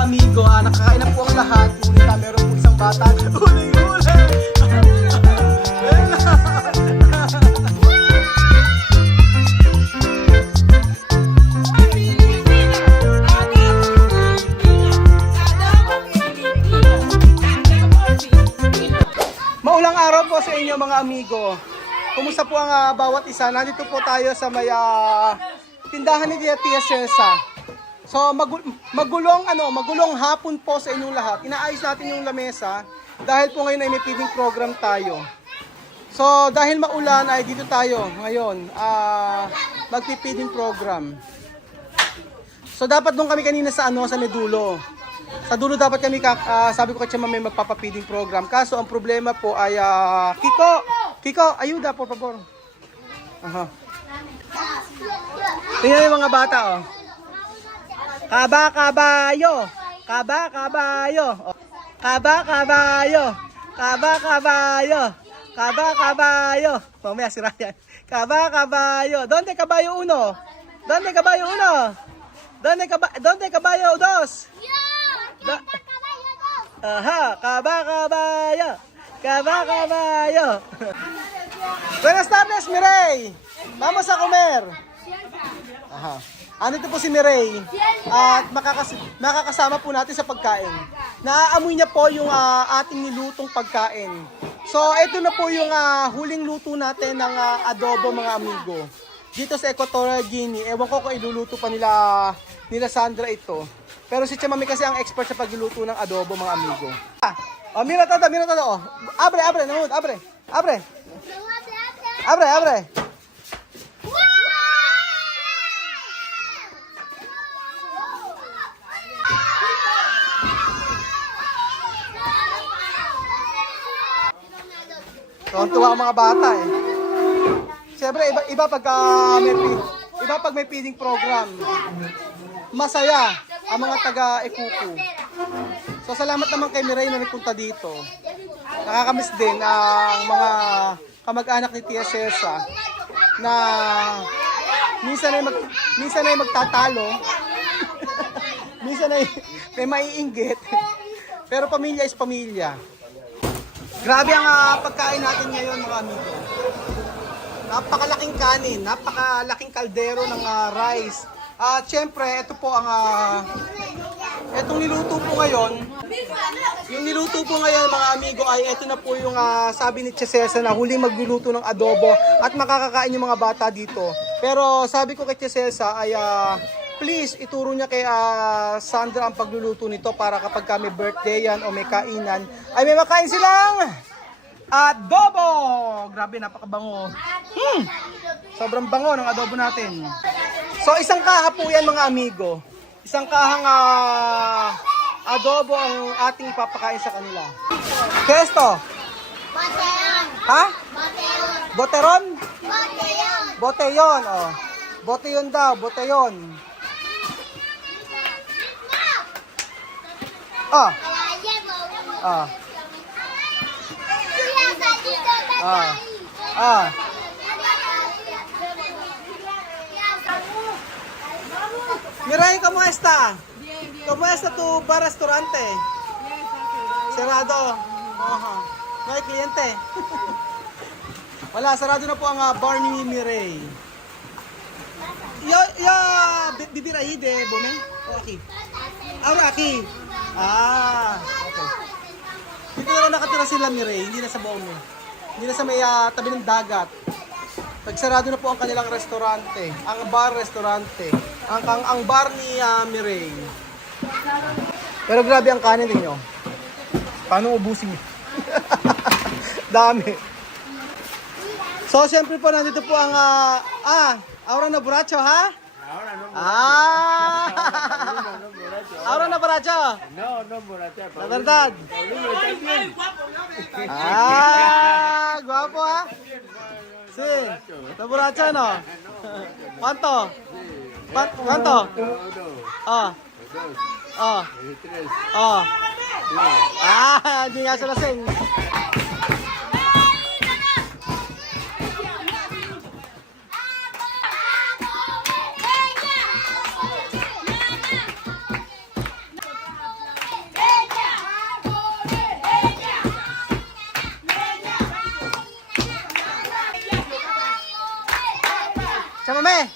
amigo, nakakain na po ang lahat. Ngunit meron po isang bata. Uling-uling! Maulang araw po sa inyo mga amigo. Kumusta po ang bawat isa? Nandito po tayo sa may tindahan ni Tia Celsa. So magulong hapon po sa inyong lahat. Inaayos natin yung lamesa dahil po ngayon ay may feeding program tayo. So dahil maulan ay dito tayo ngayon magpi-feeding program. So dapat doon kami kanina sa Medulo. Sa dulo dapat kami, sabi ko kay Chama may magpapa-feeding program. Kaso ang problema po ay, Kiko, ayuda por favor. Tingnan yung mga bata, oh. Kaba-kabayo. Kaba-kabayo. Kaba-kabayo. Kaba-kabayo. Kaba-kabayo. Mamaya si Ryan. Kaba-kabayo. Donde kabayo uno? Donde kabayo uno? Donde kabayo dos? Kaba-kabayo. Kaba-kabayo. Buenas tardes, Mireille. Vamos a comer. Andito po si Mireille. At makakasama po natin sa pagkain. Naaamoy niya po yung ating nilutong pagkain. So, ito na po yung huling luto natin ng adobo mga amigo. Dito sa Equatorial Guinea, ewan ko kung iluluto pa nila Sandra ito. Pero si Chamami kasi ang expert sa pagluluto ng adobo mga amigo. Mira todo. Oh. Abre, Namud, abre. Tuwa ang mga bata eh. Siyempre, iba pag may feeding program. Masaya ang mga taga-Ekuku. So, salamat naman kay Mireille na nagpunta dito. Nakakamiss din ang mga kamag-anak ni Tia Celsa na minsan ay magtatalo, minsan ay may maiinggit, pero pamilya is pamilya. Grabe ang pagkain natin ngayon mga amigo. Napakalaking kanin, napakalaking kaldero ng rice. At syempre, ito po ang itong niluto po ngayon. Yung niluto po ngayon mga amigo ay ito na po yung sabi ni Tia Celsa na huling magluluto ng adobo at makakakain yung mga bata dito. Pero sabi ko kay Tia Celsa ay please ituro niya kay Sandra ang pagluluto nito para kapag may birthday yan o may kainan ay may makain silang adobo! Grabe, napakabango. Sobrang bango ng adobo natin. So isang kaha po yan mga amigo. Isang kahang adobo ang ating ipapakain sa kanila. Kesto? Boteon. Ha? Boteon. Boteron? Boteon. Boteyon, oh. Boteyon daw, boteyon. Ah. Ah. Ah. Miray, ¿cómo está? Bien. ¿Cómo está tu bar restaurante? Cerrado. No hay cliente. Wala, sarado na po ang bar ni Miray. Yo bibir ahí de Bome o aquí? Ahora aquí. Okay. Dito na lang nakatira sila Miray, hindi na sa Bome. Hindi na sa may tabi ng dagat. Nagsarado na po ang kanilang restaurante, ang bar restaurante, ang bar ni Miray. Pero grabe ang kanin ninyo. Paano ubusin niyo? Dami. So, siyempre po nandito po ang ahora na borracho, ha? Ahora no Ahora na borracho. no borracho. La verdad. Guapo, ha? Sí. ¿Está borracho, no? ¿Cuánto? ¿Cuánto? Hindi nga siya lasing. come.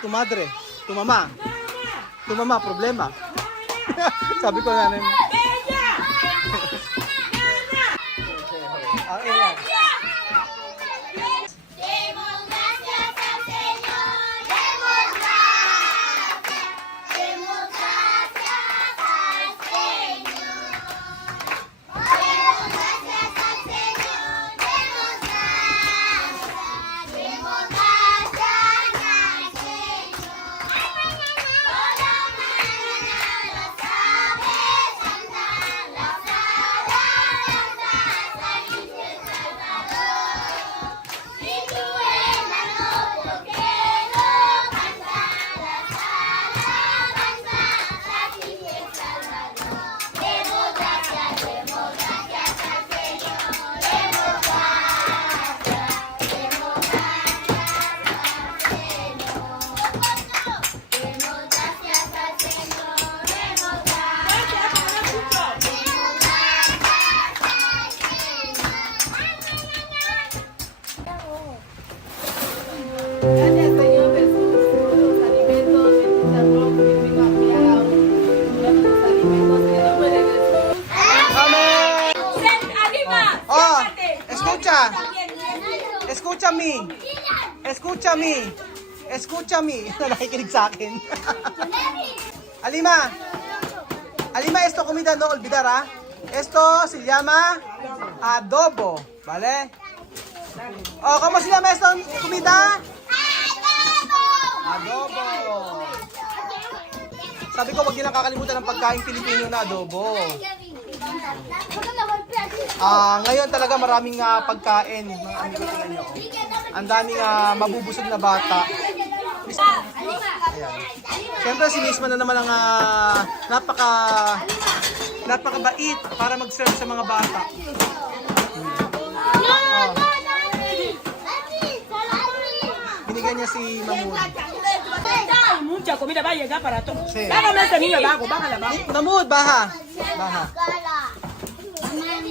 Tu madre. Tu mama. Tu mama, problema. Sabi ko nanay mo. Ah, ayan. Demos gracias al Señor. Demos gracias. Demos gracias al Señor. Demos gracias al Señor. Demos gracias. Demos gracias al Señor. Toda mañana las aves cantan, las alabanzas al Hijo Salvador. Y tú en la noche quiero cantar las alabanzas al Hijo Salvador. Demos gracias al Señor. Demos gracias, demos gracias al Señor. Demos gracias al Señor. Demos gracias, demos Gracias, Señor Jesús, por los alimentos, bendita ropa que tengo apiado, los alimentos que no pueden Jesús. Amen. Anima, Oh, siéntate. escucha. También, Escúchame. Escúchame. Escúchame. Nakikinig sa akin. Alima. Alima, esto comida no olvidar, ¿ah? Esto se llama adobo, ¿vale? Oh, ¿cómo se llama esto comida? Adobo. Sabi ko, wag niyo lang kakalimutan ng pagkain Pilipino na adobo. Ngayon talaga maraming pagkain, mga amigo, tingnan niyo. Ang daming mabubusog na bata. Ayan. Siyempre si Miss Man na naman ang napakabait para mag-serve sa mga bata. Binigyan niya si Mamud. Hay mucha comida, va a llegar para todos. Sí. Bájame este niño abajo, bájala abajo. Mamud, baha. Baha.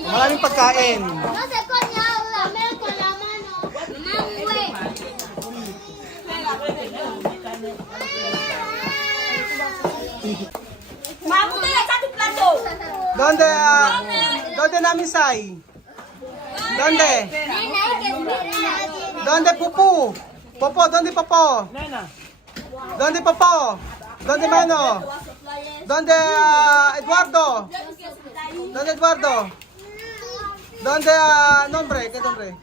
Maraming pagkain. No se come agua, pero con la mano. Vamos, te está tu plato. Donde namisay? Donde? Donde pupu? Popo, donde popo? Nena. Donde popo? Donde mano? Donde Eduardo? Donde Eduardo? Donde nombre? ¿Qué nombre?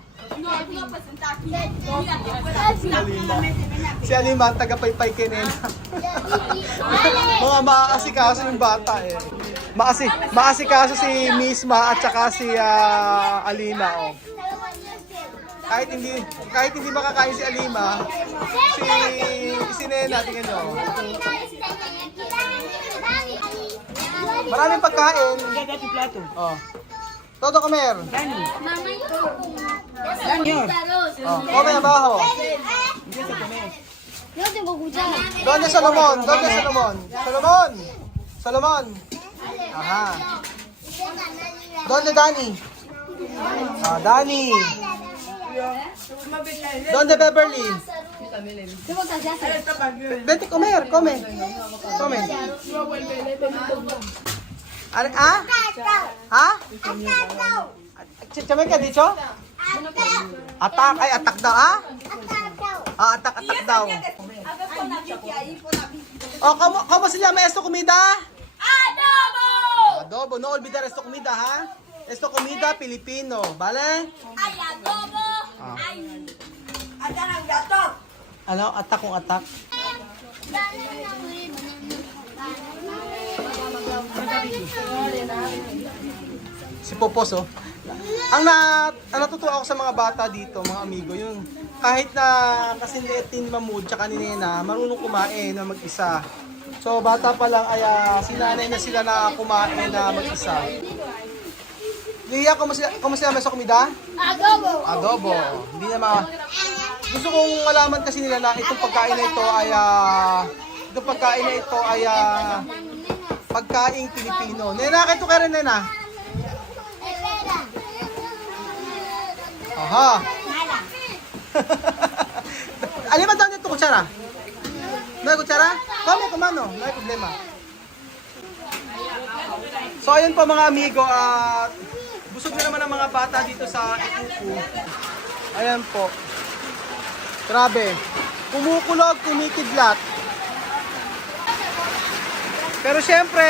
Si Alima, taga-paypay kinena. Mga maaasikaso yung bata eh. Maasikaso si Misma at saka si Alima. Oh. Kahit hindi makakain si Alima, si Nena, tingnan nyo. Maraming pagkain. Llega tu plato. Oh. Todo comer. Dani. Oh, come abajo. Empieza a comer. Yo tengo cuchara. ¿Dónde Solomon? ¿Dónde Solomon? Solomon. Solomon. Aha. ¿Dónde Dani? Dani. ¿Dónde Beverly? Vete a comer, come. Come. ¿Ah? ¿Ah? ¿Chame ka dicho? Atak, ay atak daw, ah? Atak daw. Oh, ¿cómo se llama esto comida? ¡Adobo! Adobo, no olvidar esto comida, ha? Esto comida Pilipino, ¿vale? ¡Ay, adobo! ¡Ay! ¡Adan ang gato! Ano? Atak kung atak. Si Popos, oh. Ang natutuwa ako sa mga bata dito, mga amigo, yung kahit na kasi liitin Mamud tsaka ni Nena, marunong kumain na mag-isa. So bata pa lang ay sinanay na sila na kumain na mag-isa. Lia, kumusta naman sa komida? Adobo. Adobo. Hindi na Gusto kong malaman kasi nila na itong pagkain na ito ay pagkaing Pilipino. Nena, kaya ito ka rin, Nena. Aha. Alima, doon to kutsara? No hay kutsara? Come con mano, no hay problema. So ayun po mga amigo, at busog na naman ang mga bata dito sa Ikuku. Ayan po. Grabe. Kumukulog, kumikidlat. Pero syempre,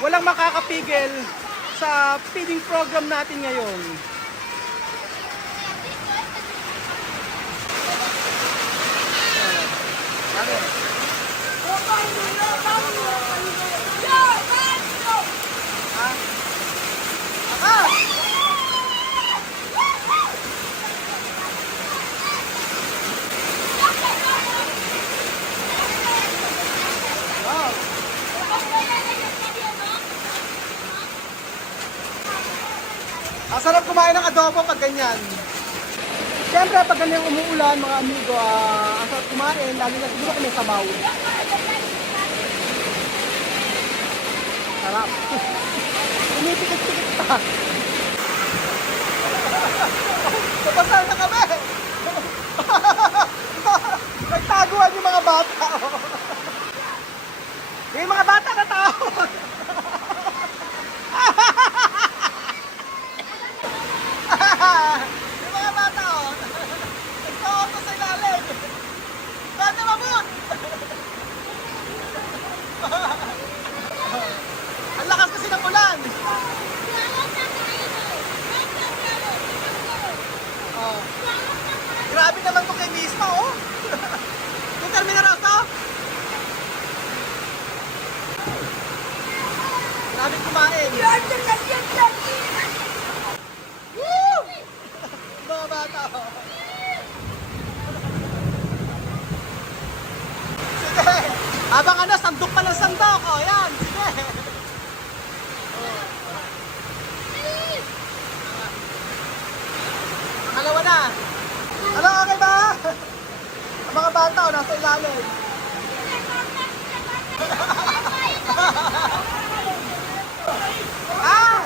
walang makakapigil sa feeding program natin ngayon. Ang sarap kumain ng adobo pag ganyan. Siyempre, pag ganyan umuulan, mga amigo, ang sarap kumain, lalo na siguro kung may sabaw. Sarap. Umipikit-pikit pa. Napasal na kami! Nagtaguan yung mga bata. Yung mga bata na tao. Yung mga bata, oh. Nagka-auto sa ilalim. Bata mabut! Ang lakas kasi ng ulan. Oh. Grabe naman ito kay Misma, oh. Yung terminal to. Grabe kumain. Woo! Mga bata, oh. Sige. Habang ano, sandok pa ng sandok. Oh, yan. Sige. Pangalawa na. Ano, okay ba? Ang mga bata, oh, nasa ilalim. Ah!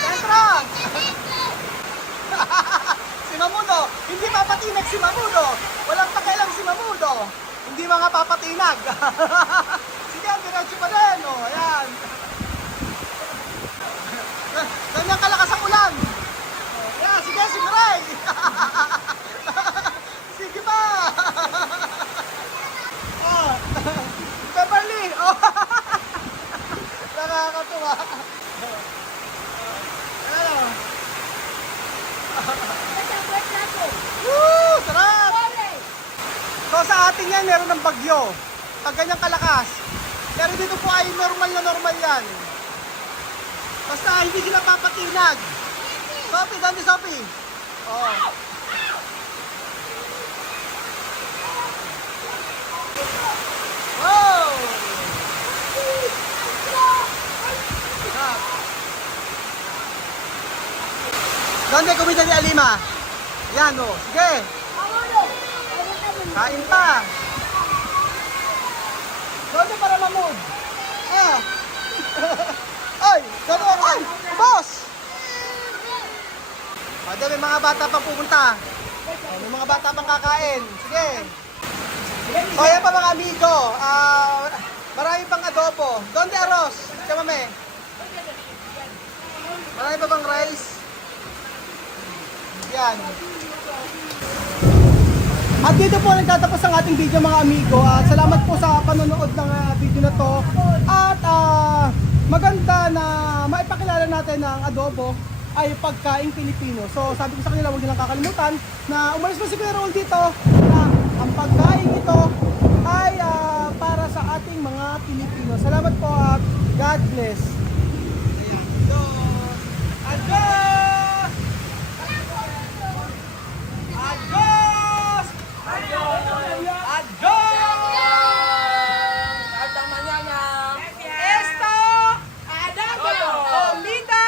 Sentro! Si Mamudo, hindi papatinag si Mamudo. Walang pakialam si Mamudo. Hindi mga papatinag. Sige, diretso pa rin. Oh, ayan. Ganyan kalakas ang ulan. Yeah, sige, siguray. Sige pa. Oh. Beverly. Oh. Nakakatuwa. Ano? Woo! Sarap! So sa atin yan, meron ng bagyo. Pag ganyang kalakas. Pero dito po ay normal na normal yan. Basta hindi sila papatinag. Sophie, dami Sophie. Oh. Oh! Donde comida ni Alima? Yan, oh. Sige. Kain pa. Donde para lamod? Ah. Ay, gano'n. Ay, boss. Pwede, may mga bata pang pupunta. May mga bata pang kakain. Sige. So, yan pa mga amigo. Marami pang adobo. Donde arroz? Chamame. Marami pa bang rice? Yan. At dito po nagtatapos ang ating video mga amigo. At salamat po sa panonood ng video na to. At maganda na maipakilala natin na ang adobo ay pagkaing Pilipino. So sabi ko sa kanila, huwag nilang kakalimutan na umalis mo si Kuya Raul dito na ang pagkain ito ay para sa ating mga Pilipino. Salamat po at God bless. Adios! Adios! Adios! Hasta mañana. Esto! Comida!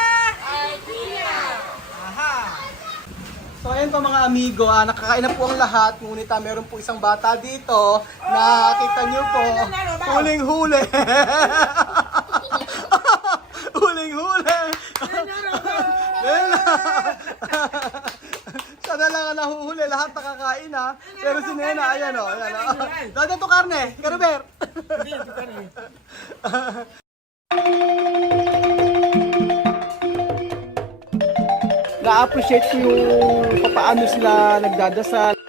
Aha! So ayun po mga amigo, nakakain na po ang lahat, ngunit meron po isang bata dito na kita nyo po, huling-huli. Huling-huli. Siya na lang ang nahuhuli, lahat nakakain ha. Pero si Nena, ayan o. Dada to karne, Karuber. Na-appreciate ko yung paano sila nagdadasal.